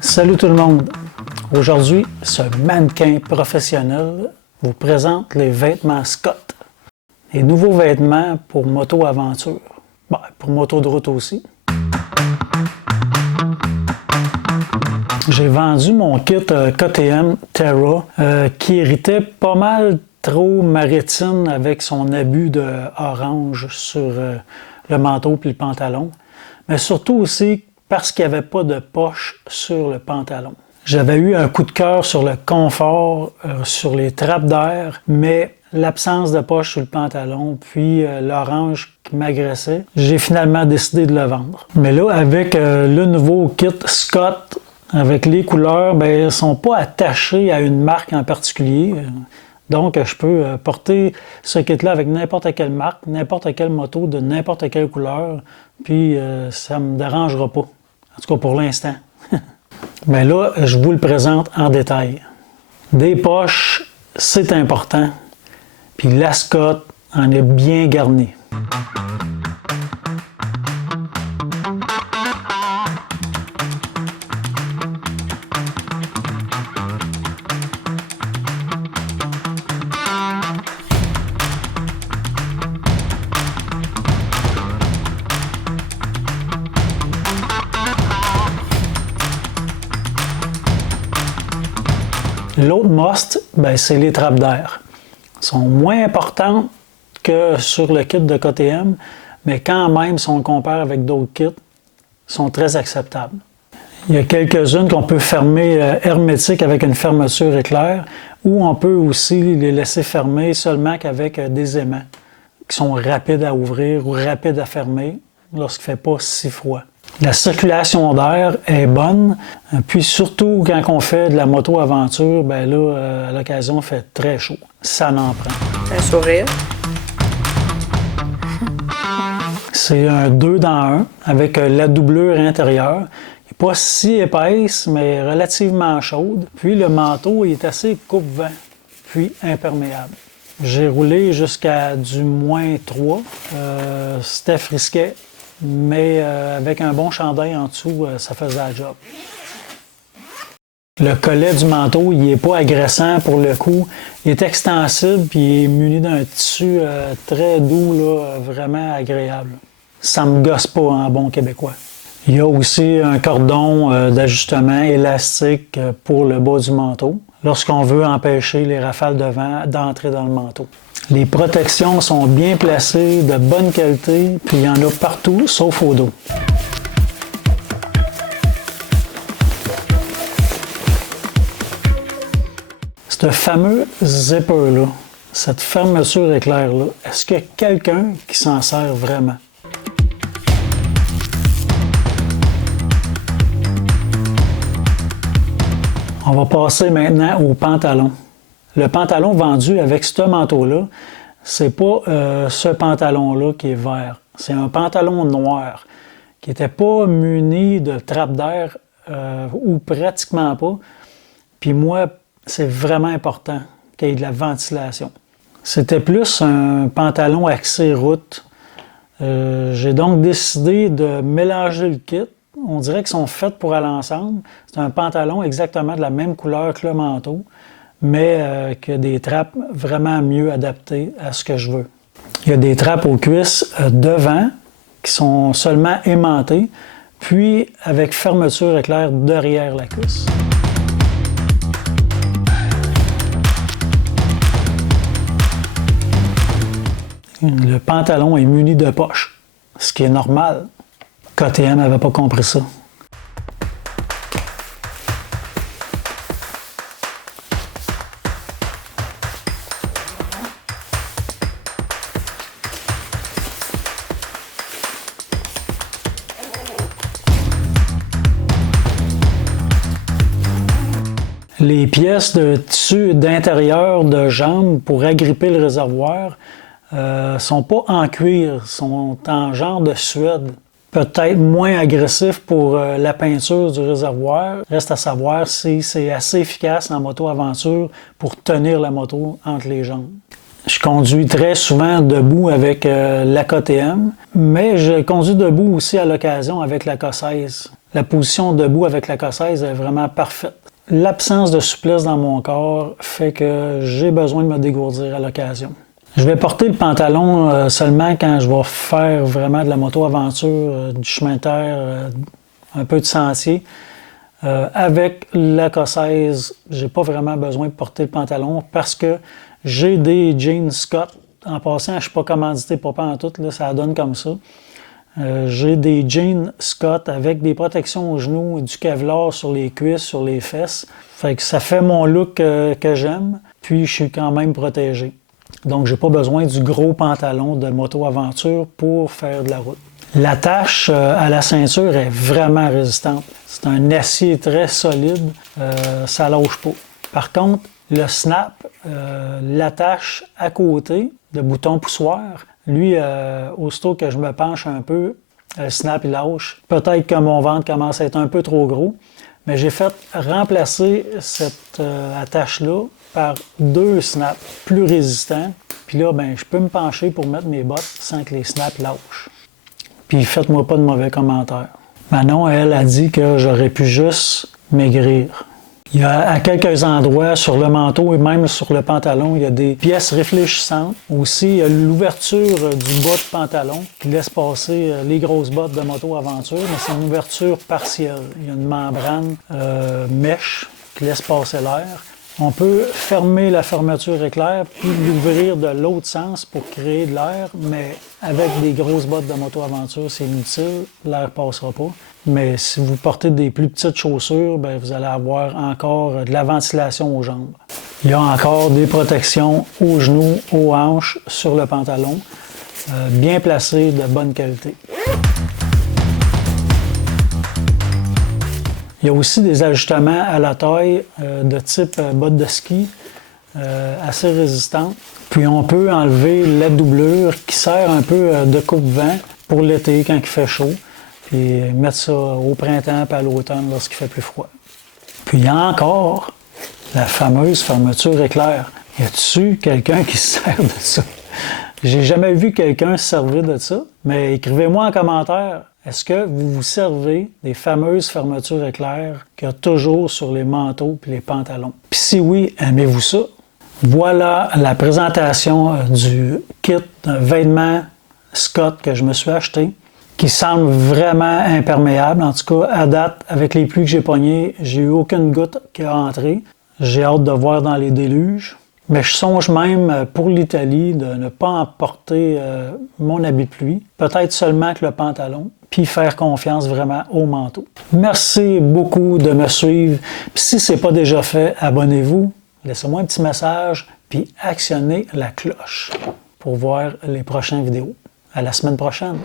Salut tout le monde! Aujourd'hui, ce mannequin professionnel vous présente les vêtements Scott. Les nouveaux vêtements pour moto-aventure. Pour moto de route aussi. J'ai vendu mon kit KTM Terra qui héritait pas mal trop maritime avec son abus de orange sur le manteau puis le pantalon. Mais surtout aussi parce qu'il n'y avait pas de poche sur le pantalon. J'avais eu un coup de cœur sur le confort, sur les trappes d'air, mais l'absence de poche sur le pantalon, puis l'orange qui m'agressait, j'ai finalement décidé de le vendre. Mais là, avec le nouveau kit Scott, avec les couleurs, elles ne sont pas attachées à une marque en particulier. Donc, je peux porter ce kit-là avec n'importe quelle marque, n'importe quelle moto, de n'importe quelle couleur, puis ça ne me dérangera pas. En tout cas, pour l'instant. Mais là, je vous le présente en détail. Des poches, c'est important. Puis la Scott en est bien garnie. L'autre must, c'est les trappes d'air. Elles sont moins importantes que sur le kit de KTM, mais quand même, si on le compare avec d'autres kits, sont très acceptables. Il y a quelques-unes qu'on peut fermer hermétique avec une fermeture éclair, ou on peut aussi les laisser fermer seulement qu'avec des aimants, qui sont rapides à ouvrir ou rapides à fermer lorsqu'il ne fait pas si froid. La circulation d'air est bonne, puis surtout quand on fait de la moto-aventure, à l'occasion, il fait très chaud. Ça n'en prend. Un sourire. C'est un 2 dans 1 avec la doublure intérieure. Il n'est pas si épaisse, mais relativement chaude. Puis le manteau il est assez coupe-vent, puis imperméable. J'ai roulé jusqu'à du -3. C'était frisquet. Mais avec un bon chandail en dessous, ça faisait la job. Le collet du manteau, il n'est pas agressant pour le coup. Il est extensible puis il est muni d'un tissu très doux, là, vraiment agréable. Ça me gosse pas en bon québécois. Il y a aussi un cordon d'ajustement élastique pour le bas du manteau lorsqu'on veut empêcher les rafales de vent d'entrer dans le manteau. Les protections sont bien placées, de bonne qualité, puis il y en a partout, sauf au dos. Ce fameux zipper-là, cette fermeture éclair-là, est-ce qu'il y a quelqu'un qui s'en sert vraiment? On va passer maintenant au pantalon. Le pantalon vendu avec ce manteau-là, c'est pas ce pantalon-là qui est vert. C'est un pantalon noir qui n'était pas muni de trappe d'air ou pratiquement pas. Puis moi, c'est vraiment important qu'il y ait de la ventilation. C'était plus un pantalon axé route. J'ai donc décidé de mélanger le kit. On dirait qu'ils sont faits pour aller ensemble. C'est un pantalon exactement de la même couleur que le manteau, mais qui a des trappes vraiment mieux adaptées à ce que je veux. Il y a des trappes aux cuisses devant qui sont seulement aimantées, puis avec fermeture éclair derrière la cuisse. Le pantalon est muni de poches, ce qui est normal. KTM n'avait pas compris ça. Les pièces de tissu d'intérieur de jambes pour agripper le réservoir sont pas en cuir, sont en genre de suède. Peut-être moins agressif pour la peinture du réservoir. Reste à savoir si c'est assez efficace en moto-aventure pour tenir la moto entre les jambes. Je conduis très souvent debout avec la KTM, mais je conduis debout aussi à l'occasion avec la K16. La position debout avec la cossaise est vraiment parfaite. L'absence de souplesse dans mon corps fait que j'ai besoin de me dégourdir à l'occasion. Je vais porter le pantalon seulement quand je vais faire vraiment de la moto-aventure, du chemin de terre, un peu de sentier. Avec la cossaise, j'ai pas vraiment besoin de porter le pantalon parce que j'ai des jeans Scott. En passant, je suis pas commandité pas en tout, là, ça donne comme ça. J'ai des jeans Scott avec des protections aux genoux et du Kevlar sur les cuisses, sur les fesses. Fait que ça fait mon look que j'aime, puis je suis quand même protégé. Donc, j'ai pas besoin du gros pantalon de moto-aventure pour faire de la route. L'attache à la ceinture est vraiment résistante. C'est un acier très solide, ça lâche pas. Par contre, le snap, l'attache à côté, le bouton poussoir, lui, aussitôt que je me penche un peu, le snap il lâche. Peut-être que mon ventre commence à être un peu trop gros, mais j'ai fait remplacer cette attache-là par 2 snaps plus résistants. Puis là, ben, je peux me pencher pour mettre mes bottes sans que les snaps lâchent. Puis faites-moi pas de mauvais commentaires. Manon, elle a dit que j'aurais pu juste maigrir. Il y a à quelques endroits sur le manteau et même sur le pantalon, il y a des pièces réfléchissantes. Aussi, il y a l'ouverture du bas de pantalon qui laisse passer les grosses bottes de moto-aventure, mais c'est une ouverture partielle. Il y a une membrane mèche qui laisse passer l'air. On peut fermer la fermeture éclair puis l'ouvrir de l'autre sens pour créer de l'air, mais avec des grosses bottes de moto-aventure, c'est inutile, l'air ne passera pas. Mais si vous portez des plus petites chaussures, bien, vous allez avoir encore de la ventilation aux jambes. Il y a encore des protections aux genoux, aux hanches, sur le pantalon, bien placées, de bonne qualité. Il y a aussi des ajustements à la taille de type bottes de ski assez résistantes. Puis on peut enlever la doublure qui sert un peu de coupe-vent pour l'été quand il fait chaud. Puis mettre ça au printemps et à l'automne lorsqu'il fait plus froid. Puis il y a encore la fameuse fermeture éclair. Y a-t-il quelqu'un qui se sert de ça? J'ai jamais vu quelqu'un se servir de ça, mais écrivez-moi en commentaire. Est-ce que vous vous servez des fameuses fermetures éclair qu'il y a toujours sur les manteaux et les pantalons? Puis si oui, aimez-vous ça? Voilà la présentation du kit d'un vêtement Scott que je me suis acheté, qui semble vraiment imperméable. En tout cas, à date, avec les pluies que j'ai pognées, j'ai eu aucune goutte qui a entré. J'ai hâte de voir dans les déluges. Mais je songe même pour l'Italie de ne pas emporter mon habit de pluie, peut-être seulement que le pantalon, puis faire confiance vraiment au manteau. Merci beaucoup de me suivre. Puis si ce n'est pas déjà fait, abonnez-vous, laissez-moi un petit message, puis actionnez la cloche pour voir les prochaines vidéos. À la semaine prochaine!